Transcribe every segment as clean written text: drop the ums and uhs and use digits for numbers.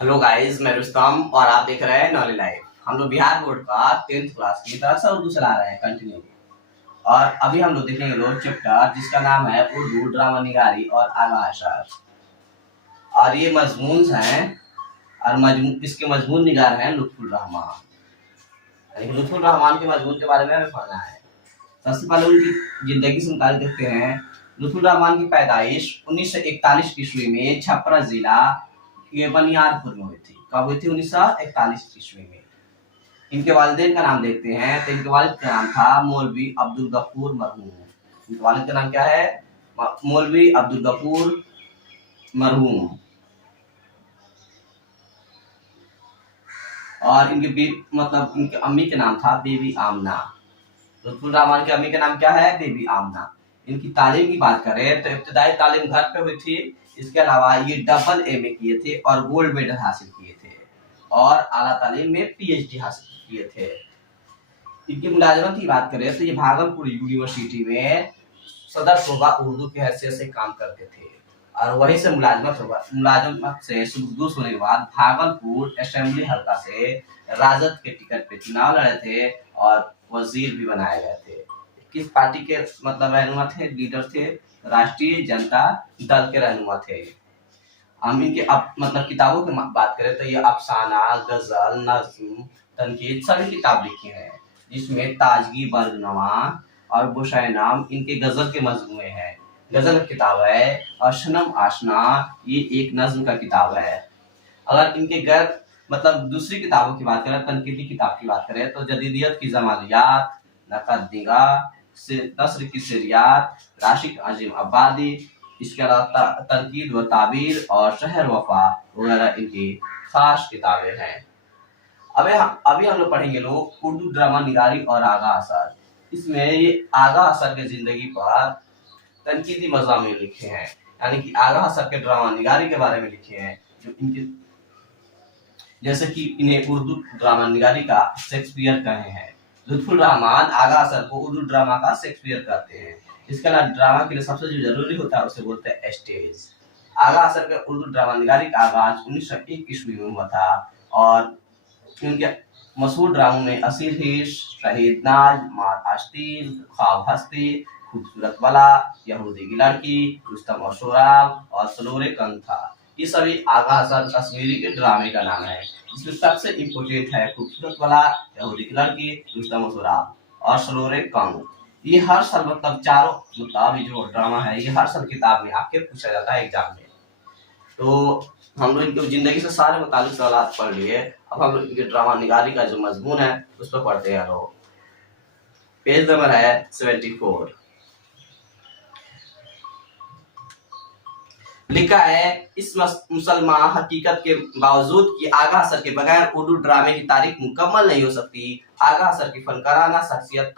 Hello guys, मैं रुस्तम और आप देख रहे हैं नॉलेज लाइव। हम लोग बिहार बोर्ड का 10th क्लास की तरफ से उर्दू चला रहे हैं कंटिन्यू। और अभी हम लोग देखेंगे लोग चैप्टर जिसका नाम है उर्दू ड्रामा निगारी और आगा अशर। और ये मजमून हैं और इसके मजमून निगार हैं लुत्फुर रहमान। यानी लुत्फुर रहमान के मजमून के बारे में हमें पढ़ना है। सबसे पहले उनकी जिंदगी से मुताबिक देखते हैं। लुत्फुर रहमान की पैदाइश 1941 ईस्वी में छपरा जिला के बनियारपुर में हुई थी। कब हुई थी? 1941 ईस्वी में। इनके वालिदैन का नाम देखते हैं तो इनके वालिद का नाम था मौलवी अब्दुल गफूर मरहूम। इनके वालिद का नाम क्या है? मौलवी अब्दुल गफूर मरहूम। और इनके अम्मी का नाम था बीबी आमना। लुत्फुर रहमान की अम्मी का नाम क्या है? बीबी आमना। इनकी तालीम की बात करें तो इब्तदाई तालीम घर पे हुई थी। इसके अलावा ये डबल एमए किए थे और गोल्ड मेडल हासिल किए थे और आला तालीम में पीएचडी हासिल किए थे। इनकी मुलाजमत की बात करें तो ये भागलपुर यूनिवर्सिटी में सदर शोबा उर्दू की हैसियत से काम करते थे और वहीं से मुलाजमत से सुबुदूस होने के बाद भागलपुर असेंबली हल्का से राजद के टिकट पे चुनाव लड़े थे और वजीर भी बनाए गए थे। किस पार्टी के रहनुमा थे? लीडर थे राष्ट्रीय जनता दल के रहनुमा थे। हम इनके किताबों की बात करें तो ये अफसाना, गजल, नज्म, तनकीद सभी किताब लिखी हैं, जिसमें ताजगी, बर्गनवा और बुशैनाम इनके गजल के मजमूए हैं। गजल की किताब है और शनम आशना ये एक नज्म का किताब है। अगर इनके गैर दूसरी किताबों की बात करें, तनकीदी किताब की बात करें तो जदीदियत की जमालियात, नक़द निगाह, नस्र की सिरियात, राशिक अजीम आबादी, इसके अलावा तनकीद व ताबीर और शहर वफा वगैरह इनकी खास किताबें हैं। अभी हम लोग पढ़ेंगे लोग उर्दू ड्रामा निगारी और आगा असर। इसमें ये आगा असर की जिंदगी पर तनकीदी मज़ामीन लिखे हैं, यानी कि आगा असर के ड्रामा निगारी के बारे में लिखे हैं। जो इनके जैसे कि इन्हें उर्दू ड्रामा निगारी का शेक्सपियर कहे हैं। लुत्फुर रहमान आगा असर को उर्दू ड्रामा का शेक्सपियर कहते हैं। इसके अलावा ड्रामा के लिए सबसे जो जरूरी होता है उसे बोलते हैं स्टेज। आगा असर के उर्दू ड्रामा निगारी का आगाज 1901 ईस्वी में हुआ था और उनके मशहूर ड्रामों में असीर हिश, शहीद नाज, मार आस्तीन, ख्वाब हस्ती, खूबसूरत वाला, यहूदी की लड़की, रुस्तम और सोराब और सलोरे कंग था। ये सभी आगा असर कश्मीरी के ड्रामे का नाम है, जिसमें सबसे इम्पोर्टेंट है खूबसूरत वाला, यहूदी की लड़की, रुस्तम और सोराब और सलोरे कंग। ये हर साल चारों ये जो ड्रामा है ये हर साल किताब में आके पूछा जाता है एग्जाम में। तो हम लोग इनकी जिंदगी से सारे मुतालिक सवाल पढ़ लिए। अब हम लोग इनके ड्रामा निगारी का जो मजमून है उस पर पढ़ते हैं लोग। पेज नंबर है 74। लिखा है, इस मुसलमान हकीकत के बावजूद कि आगा असर के बगैर उर्दू ड्रामे की तारीख मुकम्मल नहीं हो सकती। आगा असर की फनकाराना शख्सियत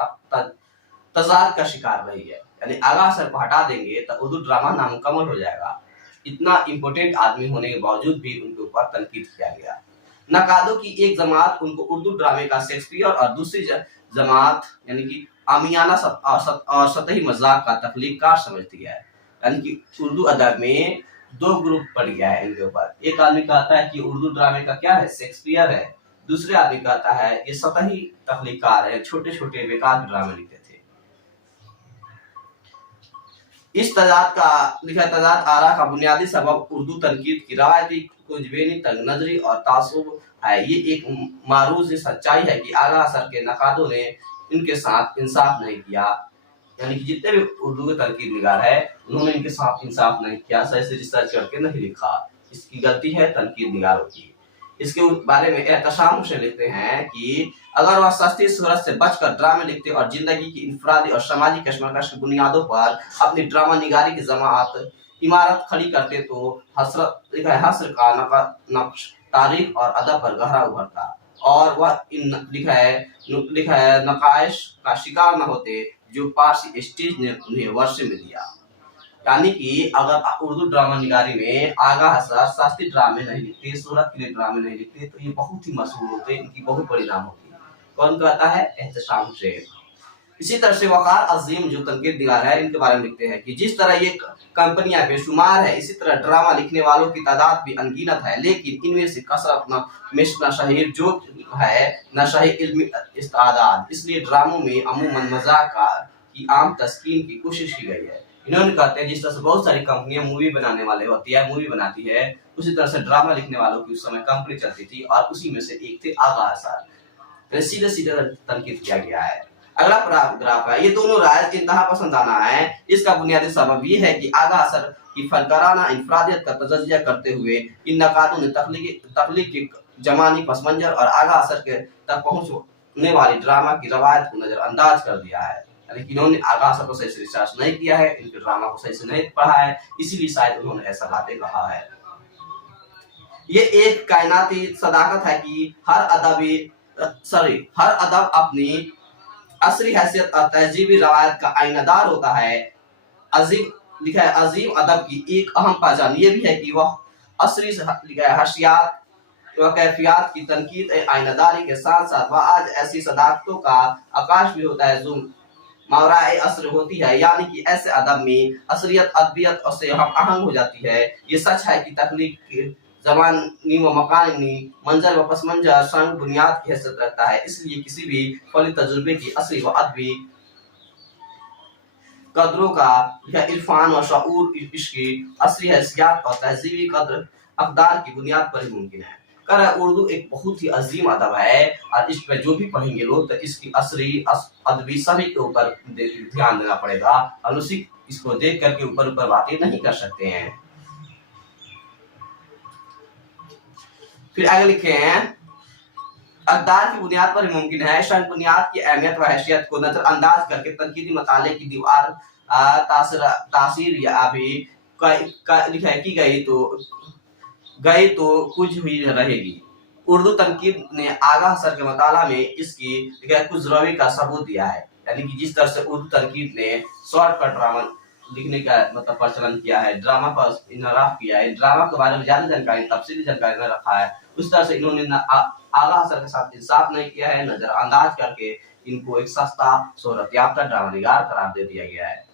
तजाद का शिकार रही है। यानी आगा असर को हटा देंगे तो उर्दू ड्रामा नामुकम्मल हो जाएगा। इतना इम्पोर्टेंट आदमी होने के बावजूद भी उनके ऊपर तनकीद किया गया। नकादों की एक जमात उनको उर्दू ड्रामे का शेक्सपियर और दूसरी जमात यानी कि आमियाना और सतही मजाक का तख्लीकार समझती है। यानी कि उर्दू अदब में दो ग्रुप पड़ गया है इनके ऊपर। एक आदमी कहता है कि उर्दू ड्रामे का क्या है? शेक्सपियर है। दूसरे आदमी कहता है ये सतही तख्लीकार है, छोटे छोटे बेकार ड्रामे लिखते थे। इस तजाद आरा का बुनियादी सबब उर्दू तनकीद की रवायती कुंजवेनी, तंगनजरी और तासुब है। ये एक मारूज सच्चाई है कि आगा असर के नकादों ने इनके साथ इंसाफ नहीं किया। यानी कि जितने भी उर्दू के तनकीद निगार है उन्होंने इनके साथ इंसाफ नहीं किया, सही से रिसर्च करके नहीं लिखा। इसकी गलती है तनकीद निगारों की। इसके बारे में एहतशाम से लिखते हैं कि अगर वह सस्ती सूरत से बचकर ड्रामे लिखते और जिंदगी की इंफरादी और समाजी कश्मकश की बुनियादों पर अपनी ड्रामा निगारी की इमारत खड़ी करते तो हस्र का नक्श तारीख और अदब पर गहरा उभरता और वह लिखा है नकाइश का शिकार न होते जो पारसी स्टेज ने उन्हें वर्षे में दिया। यानी कि अगर उर्दू ड्रामा निगारी में आगा असर शास्त्रीय ड्रामे नहीं लिखते, सूरत के लिए ड्रामे नहीं लिखते तो ये बहुत ही मशहूर होते, इनकी बहुत बड़ी नाम होती। कौन कहता है? एहतशाम से। इसी तरह से वकार अजीम जो तनकीद निगार है, इनके बारे में लिखते हैं कि जिस तरह ये कंपनियां बेशुमार है, इसी तरह ड्रामा लिखने वालों की तादाद भी अनगिनत है, लेकिन इनमें से कसरत नशहीर जो है नशही इल्मी इस्तादाद। इसलिए ड्रामों में अमूमन मजाक की आम तस्कीन की कोशिश की गई है। इन्होंने कहते हैं जिस तरह से बहुत सारी कंपनियां मूवी बनाने वाले होती है, मूवी बनाती है, उसी तरह से ड्रामा लिखने वालों की उस समय कंपनी चलती थी और उसी में से एक थे आगा असार। सीधे सीधे तनकीद किया गया है। अगला पैराग्राफ है, ये दोनों राय इंतहा पसंद आना है। इसका बुनियादी सबब ये है कि आगा असर की फनकाराना इंफरादियत का तजज़िया करते हुए इन नकादों ने तख्लीक की जमानी पसमंजर और आगा असर के तक पहुंचने वाली ड्रामा की रवायत को नजरअंदाज कर दिया है। यानी कि इन्होंने आगा असर को सही से रिसर्च नहीं किया है, इनके ड्रामा को सही से नहीं पढ़ा है, इसीलिए शायद उन्होंने ऐसा बातें कहा है। ये एक कायनाती सदाकत है कि हर अदब अपनी असली हैसियत और तहजीबी रवायत का आईनादार होता है। अजीम लिखा है, अजीम अदब की एक अहम पहचान ये भी है कि वह असली हशियात व कैफियत की तनकीद आईनादारी के साथ साथ वह आज ऐसी सदाकतों का आकाश भी होता है जो मावराए असर होती है। यानी कि ऐसे अदब में असलियत अदबियत से हम आहंग हो जाती है। ये सच है कि तख्लीक ज़मानी व मकानी मंजर व पस मंजर संग बुनियाद की हैसियत रखता है। इसलिए किसी भी फली तजुर्बे की असली व अदबी कदरों का या इरफान व शऊर इसकी असली हैसियत और तहजीबी कदर अकदार की बुनियाद पर ही मुमकिन है। उर्दू एक बहुत ही अजीम अदब है और इस पर जो भी पढ़ेंगे लोग तो इसकी असली अदबी सभी के ऊपर ध्यान देना पड़ेगा और उसी इसको देख करके ऊपर ऊपर बातें नहीं कर सकते हैं। फिर आगे लिखे हैं, अकदार की बुनियाद पर ही मुमकिन है। शन बुनियाद की अहमियत व हैसियत को नजरअंदाज करके तनकीदी मताले की दीवार तासीर या भी लिखा की गई तो कुछ हुई रहेगी। उर्दू तनकीद ने आगा असर के मताला में इसकी कुछ रवि का सबूत दिया है। यानी कि जिस तरह से उर्दू तनकीद ने शॉर्टकट ड्रामा लिखने का मतलब प्रचलन किया है, ड्रामा पर इनराफ किया है, ड्रामा के बारे में ज्यादा जानकारी तफसीली जानकारी न रखा है, उस तरह से इन्होंने आगा असर के साथ इंसाफ नहीं किया है। नजरअंदाज करके इनको एक सस्ता शोहरत याफ्ता ड्रामा निगार करार दे दिया गया है।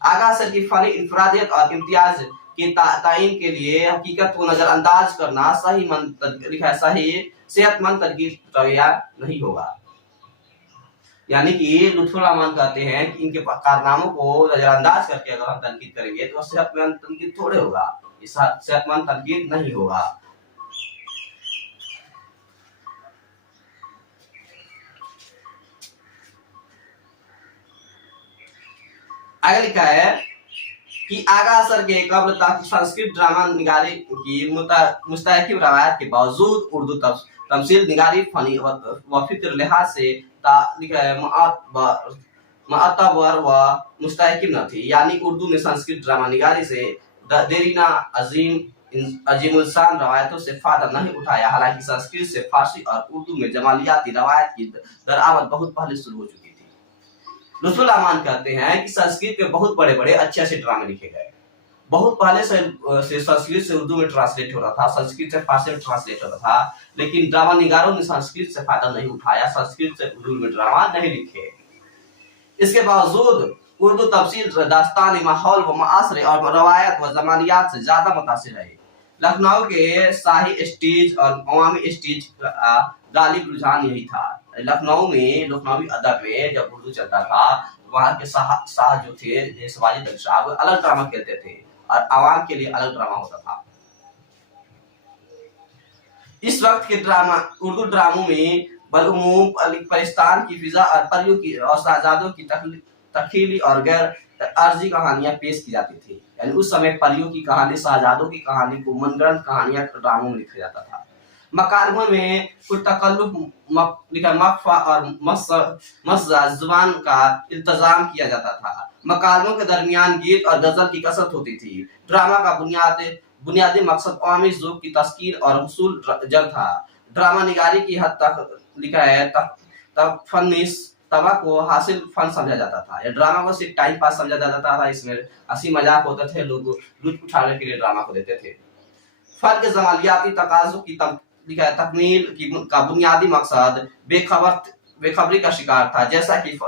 आगा असर की फनी इंफरादियत और इम्तियाज के तायीन के लिए हकीकत को नजरअंदाज करना सही सेहतमंद तनकीद रवैया नहीं होगा। यानी कि लुत्फुर रहमान कहते हैं कि इनके कारनामों को नजरअंदाज करके अगर हम तनकीद करेंगे तो सेहतमंद तनकीद थोड़े होगा, सेहतमंद तनकीद नहीं होगा। आगे लिखा है कि आगा असर के कब्ल तक संस्कृत ड्रामा निगारी की मुस्तहकिम रवायत के बावजूद उर्दू तमसील निगारी फनी व फिक्र लिहाज से मअतबर व मुस्तहकिम न थी। यानी उर्दू में संस्कृत ड्रामा निगारी से देरीना अजीमुलशान रवायतों से फायदा नहीं उठाया। हालांकि संस्कृत से फारसी और उर्दू में जमालियाती रवायत की दरामद बहुत पहले शुरू हो चुकी थी। लुत्फुर रहमान कहते हैं कि संस्कृत के बहुत बड़े बड़े अच्छे अच्छे ड्रामे लिखे गए, बहुत पहले से संस्कृत से उर्दू में ट्रांसलेट हो रहा था, संस्कृत से फारसी में ट्रांसलेट हो रहा था, लेकिन ड्रामा निगारों ने संस्कृत से फायदा नहीं उठाया, संस्कृत से उर्दू में ड्रामा नहीं लिखे। इसके बावजूद उर्दू तफसील दास्तानी माहौल व मासरे और रवायत व जमानियात से ज्यादा मुतासिर है। लखनऊ के शाही स्टेज और अवामी स्टेज का गालिब रुझान यही था। लखनऊ में लखनवी अदब में जब उर्दू चलता था, वहाँ के शाह जो थे शिवाजी तक साहब अलग ड्रामा खेलते थे और आवाम के लिए अलग ड्रामा होता था। इस वक्त के उर्दू ड्रामों में बलूम परिस्तान की फिजा और परियों की और शहजादों की तखीली और गैर अर्जी कहानियां पेश की जाती थी। यानी उस समय परियों की कहानी, शहजादों की कहानी को मनगढ़ंत कहानियां ड्रामों में लिखा जाता था। मकालमों में कुछ तकल्लुफ मकफा और मज़्ज़ुबान का इंतजाम किया जाता था। मकालमों के दरमियान गीत और गजल की कसरत होती थी। ड्रामा का बुनियादी मकसद अवामी ज़ौक़ की तस्कीर और हुसूल जर था। ड्रामा निगारी की हद तक लिखा है तफन्निस तबा को हासिल फन समझा जाता था। या ड्रामा को सिर्फ टाइम पास समझा जाता था, इसमें हंसी मजाक होते थे, लोग लुत्फ उठाने के लिए ड्रामा को देते थे। फर्क जमालियाती तकाज़ुं की तकमील का बुनियादी मकसद बेखबरी का शिकार था, जैसा कि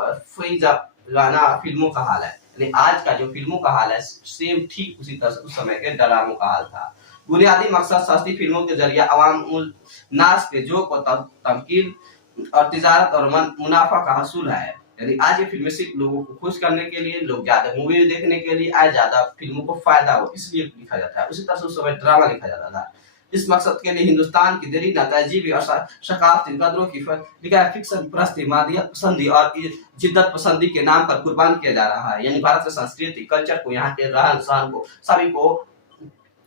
गाना फिल्मों का हाल है। यानी आज का जो फिल्मों का हाल है सेम ठीक उसी तरह से उस समय के ड्रामों का हाल था। बुनियादी मकसद सस्ती फिल्मों के जरिए अवामुल नास के जोक और तमकीन और तिजारत और मुनाफा का हसूल है। यानी आज ये फिल्में सिर्फ लोगों को खुश करने के लिए, लोग ज्यादा मूवी देखने के लिए, आज ज्यादा फिल्मों को फायदा हो इसलिए लिखा जाता है। उसी तरह से उस समय ड्रामा लिखा जाता था। इस मकसद के लिए हिंदुस्तान की देरी तहजीबी और सकाफती कदरों की फिक्शन प्रस्ती, मादियत पसंदी और जिद्दत पसंदी के नाम पर कुर्बान किया जा रहा है। यानी भारत की संस्कृति, कल्चर को, यहाँ के रहन सहन को, सभी को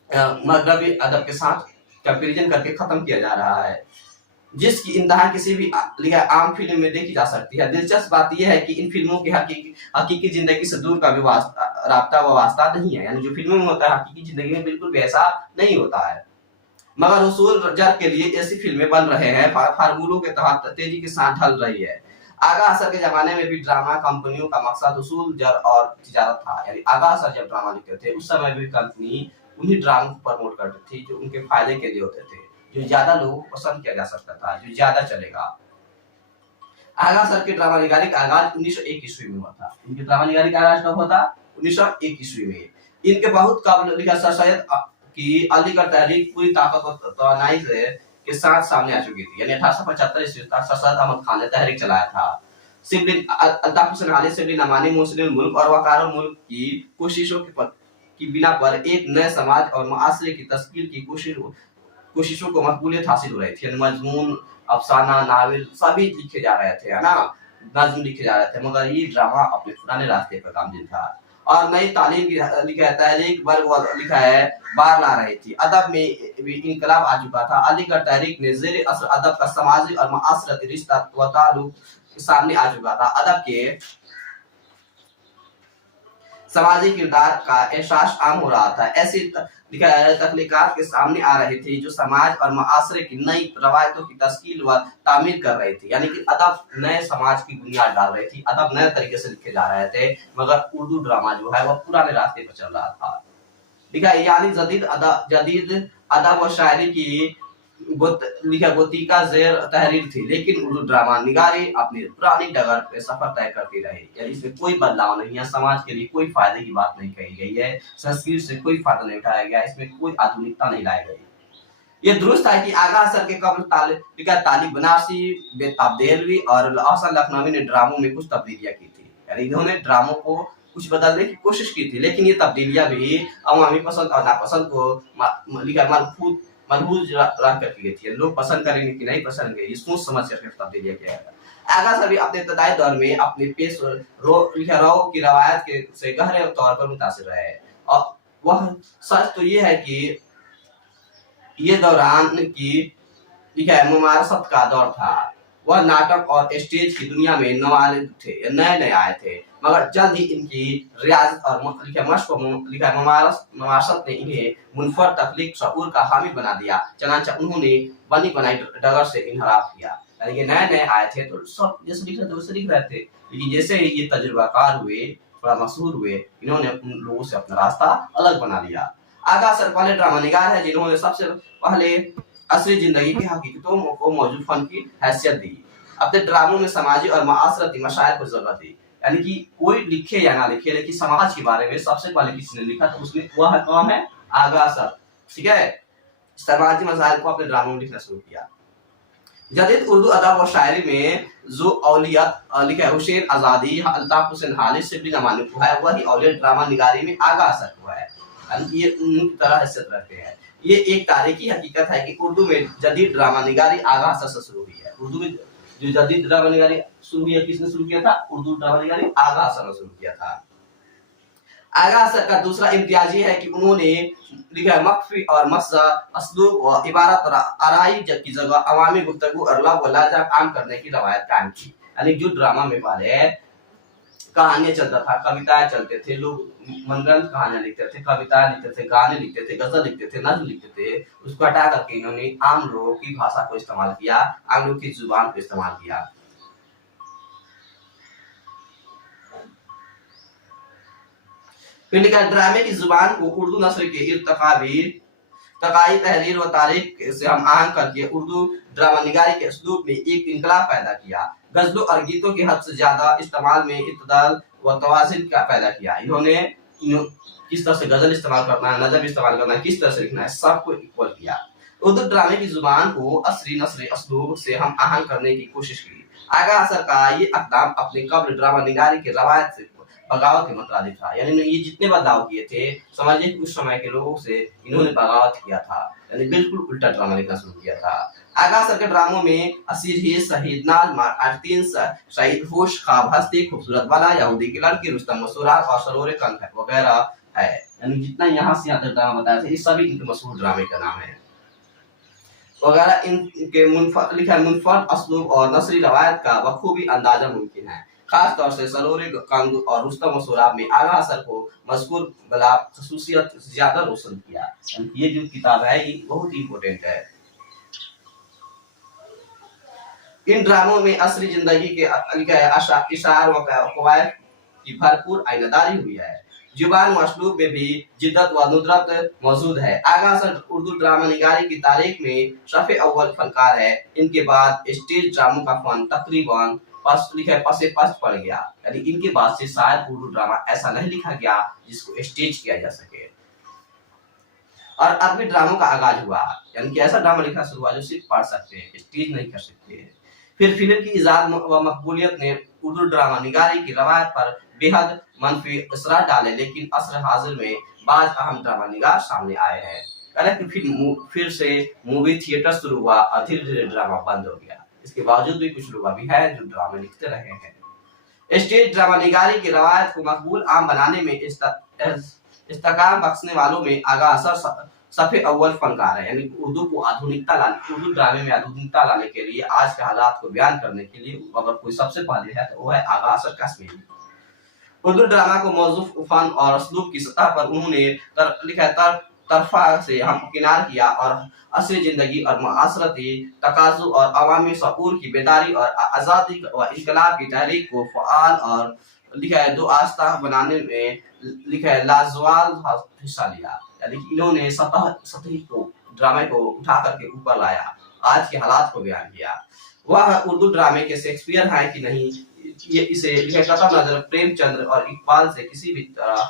मगरबी अदब के साथ कंपेरिजन करके खत्म किया जा रहा है, जिसकी इंतहा किसी भी आम फिल्म में देखी जा सकती है। दिलचस्प बात यह है कि इन फिल्मों की हकीकी जिंदगी से दूर का भी राब्ता व वास्ता नहीं है। यानी जो फिल्मों में होता है हकीकी जिंदगी में बिल्कुल भी ऐसा नहीं होता है। मगर उसूल जर के लिए ऐसी फिल्में बन रहे हैं, फार्मूलों के तहत तेजी के साथ ढल रही है। आगा असर के जमाने में भी ड्रामा कंपनियों का मकसद उसूल जर और तिजारत था। यानी आगा असर जब ड्रामा लिखते थे उस समय भी कंपनी उन्हीं ड्रामा को प्रमोट करती थी जो उनके फायदे के लिए होते थे, जो ज्यादा लोगों को पसंद किया जा सकता था, जो ज्यादा चलेगा। आगा सर के ड्रामा निगारी का आगाज 1901 ईस्वी में हुआ था। इनके ड्रामा निगारी का आगाज कब होता? 1901 ईस्वी में। इनके बहुत कबल लिखा सर सैयद की अलीगढ़ तहरीक पूरी ताकत और तवानाई के साथ सामने आ चुकी थी। यानी 1875 ईस्वी तक सर सैयद अहमद खान ने तहरीक चलाया था। सिबलिन अल्ताफ हुसैन हाली, सिबलिन अमानी, मुस्लिम मुल्क और वकारों मुल्क की कोशिशों की बिना पर एक नए समाज और मुआशरे की तश्कील की कोशिशों को मकबूलियत हासिल हो रही थी। मजमून, अफसाना, नावल सभी लिखे जा रहे थे, है ना, नज्म लिखे जा रहे थे, मगर ये ड्रामा अपने पुराने रास्ते पर गामजिन था और नई तालीम की लिखा है तहरीक वर्ग लिखा है बार ला रही थी। अदब में भी इनकलाब आ चुका था। अलीगढ़ तहरीक ने जेर असर अदब का समाजी और मुआशरती रिश्ता व ताल्लुक सामने आ चुका था। अदब के समाजी किरदार का एहसास आम हो रहा था। ऐसी तख्लीकात के सामने आ रही थी जो समाज और मुआशरे की नई रवायतों की तश्कील व तामीर कर रही थी। यानी कि अदब नए समाज की बुनियाद डाल रही थी, अदब नए तरीके से लिखे जा रहे थे, मगर उर्दू ड्रामा जो है वह पुराने रास्ते पर चल रहा था। ठीक है, यानी जदीद अदब व शायरी की गोतिका जेर तहरीर थी, लेकिन उर्दू ड्रामा निगारी अपनी पुरानी डगर पे सफर तय करती रही। यानी इसमें कोई बदलाव नहीं है, समाज के लिए कोई फायदे की बात नहीं कही गई है, संस्कृति से कोई फायदा नहीं उठाया गया, इसमें कोई आधुनिकता नहीं लाई गई। ये दुरुस्त है कि आगा असर के कबल तालिब बनारसी, बेताब देहलवी और हसन लखनवी ने ड्रामों में कुछ तब्दीलियां की थी। यानी इन्होंने ड्रामों को कुछ बदलने की कोशिश की थी, लेकिन ये तब्दीलियां भी अवामी पसंद और नापसंद को मलहूज रख कर की गई थी। लोग पसंद करेंगे कि नहीं पसंद करेंगे, ये सोच समझ कर तब्दीलियां किया गया। आगा सभी अपने इब्तदाई दौर में अपने पेश रो की रवायत के से गहरे तौर पर मुतासिर रहे और वह सच तो ये है कि ये दौरान की मुमारसत का दौर था। वह नाटक और स्टेज की दुनिया में नवालिद थे, नए नए आए थे, मगर जल्द ही इनकी रियाजत और मुमारसत ने इन्हें मुनफरद तख्लीक शऊर का हामिल बना दिया। चनांचा उन्होंने बनी बनाई डगर से इनहराफ किया। यानी कि नए नए आए थे तो सब जैसे लिख रहे थे वैसे लिख रहे थे, लेकिन जैसे ही ये तजुर्बाकार हुए, थोड़ा मशहूर हुए, इन्होंने उन लोगों से अपना रास्ता अलग बना लिया। आगा सर पहले ड्रामा निगार है जिन्होंने सबसे पहले असली जिंदगी की हकीकतों को मौजूद फन की हैसियत दी। अपने ड्रामों में समाजी और माशरती मसाइल को जरूरत दी। यानी कि कोई लिखे या ना लिखे, लेकिन समाज के बारे में सबसे पहले किसी ने लिखा तो उसमें वह कौन है? आगा सर। ठीक है, समाजी मसाइल को अपने ड्रामों में लिखना शुरू किया। जदीद उर्दू अदब और शायरी में जो औलियत लिखा हुसैन आजादी, अल्ताफ हुसैन हाली, सिबली नमानी को है, वही औलियत ड्रामा निगारी में आगा असर हुआ है। ये उनकी तरह हैसियत रखते हैं। ये एक तारीखी हकीकत है कि उर्दू में जदीद ड्रामा निगारी आगा असर से शुरू हुई है। उर्दू में जो जदीद ड्रामा निगारी शुरू हुई है, किसने शुरू किया था? उर्दू ड्रामा निगारी आगा असर ने शुरू किया था। आगा असर का दूसरा इम्तियाज ये है कि उन्होंने लिखा मख्फी और मस्सा असलूब व इबारत और आराई की जगह अवामी गुफ्तगू और लब व लाजब आम करने की रवायत कायम की। यानी जो ड्रामा में पहले कहानियां चलता था, कविताएं चलते थे, लोग मनगढ़ंत कहानियां लिखते थे, कविताएं लिखते थे, गाने लिखते थे, गजल लिखते थे, नज्म लिखते थे, उसको हटा करके इन्होंने आम लोगों की भाषा को इस्तेमाल किया, आम लोगों की जुबान को इस्तेमाल किया। फिर लिखा ड्रामे की जुबान को उर्दू नस्र के इर्तकाबी तकाई तहरीर व तारीख से हम आहंग करके उर्दू ड्रामा निगारी के उसलूब में एक इनकलाब पैदा किया। गजलों और गीतों के हद से ज्यादा इस्तेमाल में इत्तदाल व तवाज़ुन का पैदा किया। इन्होंने किस तरह से गजल इस्तेमाल करना है, नज़म इस्तेमाल करना है, किस तरह से लिखना है, सबको इक्वल किया। उर्दू ड्रामे की जुबान को असरी नस्री असलूब से हम आहंग करने की कोशिश की। आगा असर का ये अक़दाम अपने कब्ल ड्रामा निगारी की रवायत से बगावत के मुताबिक था। यानी ये जितने बदलाव किए थे, समझिए कि उस समय के लोगों से इन्होंने बगावत किया था, यानी बिल्कुल उल्टा ड्रामा लिखना शुरू किया था। आगा असर के ड्रामों में असीर ही शहीद नाज आर्तीन शहीद होश ख्वाब हस्ती खूबसूरत वाला यहूदी की लड़की रुस्तम मसूरा और सरोरे कंठ वगैरह है। यानी जितना यहाँ से यहाँ तक ड्रामा बताया था, ये सभी इनके मशहूर ड्रामे का नाम है वगैरह। इनके मुनफरद असलूब और नसरी रवायत का बखूबी अंदाजा मुमकिन है। खास तौर से सरोरे कंग और रुस्तम मसूराब में आगा असर को मज़कूर गुलाब खसूसियत ज्यादा रोशन किया। ये जो किताब है ये बहुत ही इम्पोर्टेंट है। इन ड्रामों में असली जिंदगी के इशार व कवायद की भरपूर आइनादारी हुई है। जुबान व असलूब में भी जिद्दत व नुदरत मौजूद है। आगा असर उर्दू ड्रामा निगारी की तारीख में शफ़े अव्वल फनकार है। इनके बाद स्टेज ड्रामों का फन तकरीबन पसे पस्त पड़ गया। यानी इनके बाद से शायद उर्दू ड्रामा ऐसा नहीं लिखा गया जिसको स्टेज किया जा सके। और अरबी ड्रामों का आगाज हुआ, यानी कि ऐसा ड्रामा लिखना शुरू हुआ जो सिर्फ पढ़ सकते हैं, स्टेज नहीं कर सकते। फिर फिल्म की इजाद व मकबूलियत ने उर्दू ड्रामा निगारी की रवायत पर बेहद मनफी असर डाले, लेकिन असर हाजिर में बाज अहम ड्रामा निगार सामने आए हैं। फिर से मूवी थिएटर शुरू हुआ और धीरे धीरे ड्रामा बंद हो गया। इसके बावजूद भी कुछ लोग अभी हैं जो ड्रामा लिखते रहे हैं। स्टेज ड्रामा निगारी की रवायत को मकबूल आम बनाने में इस्तेकाम बख्शने वालों में आगा असर सफ़े अव्वल फनकार है। यानी उर्दू ड्रामे में आधुनिकता लाने के लिए, आज के हालात को बयान करने के लिए अगर कोई सबसे पहले है तो वो है आगा असर कश्मीरी। उर्दू ड्रामा को मौजूद फन और असलूब की सतह पर उन्होंने तरफा से हमकिनार किया और असली जिंदगी और मासरती तकाज़ु और अवामी शऊर की बेदारी और आज़ादी व इनकलाब की तहरीक को फ़आल और दो आस्था बनाने में लाजवाल हिस्सा लिया। यानी कि इन्होंने सतही को ड्रामे को उठा करके ऊपर लाया, आज के हालात को बयान किया। वह उर्दू ड्रामे के शेक्सपियर हैं कि नहीं, ये इसे कतई नजर प्रेमचंद्र और इकबाल से किसी भी तरह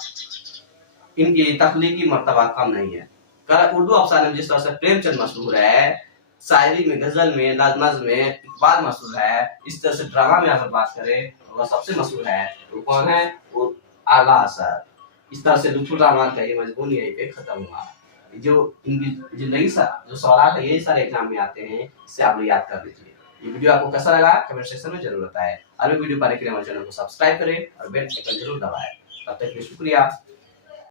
इनकी तख्लीकी मर्तबा कम नहीं है। उर्दू अफसाने में जिस तरह से प्रेमचंद मशहूर है, शायरी में, गजल में, नज्म में इकबाल मशहूर है, इस तरह से ड्रामा में अगर बात करें तो वह सबसे मशहूर है। तो कौन है? वो आगा असर। इस तरह से लुत्फुर रहमान का ये मजमून यहीं पे खत्म हुआ। जो इनकी जिंदगी जो सवाल है ये सारे एग्जाम में आते हैं, इससे आप लोग याद कर लीजिए। ये वीडियो आपको कैसा लगा कमेंट सेक्शन में जरूर बताएं। अगले वीडियो पाने के लिए हमारे चैनल को सब्सक्राइब करें और बेल आइकन जरूर दबाएं। तब तक के लिए शुक्रिया।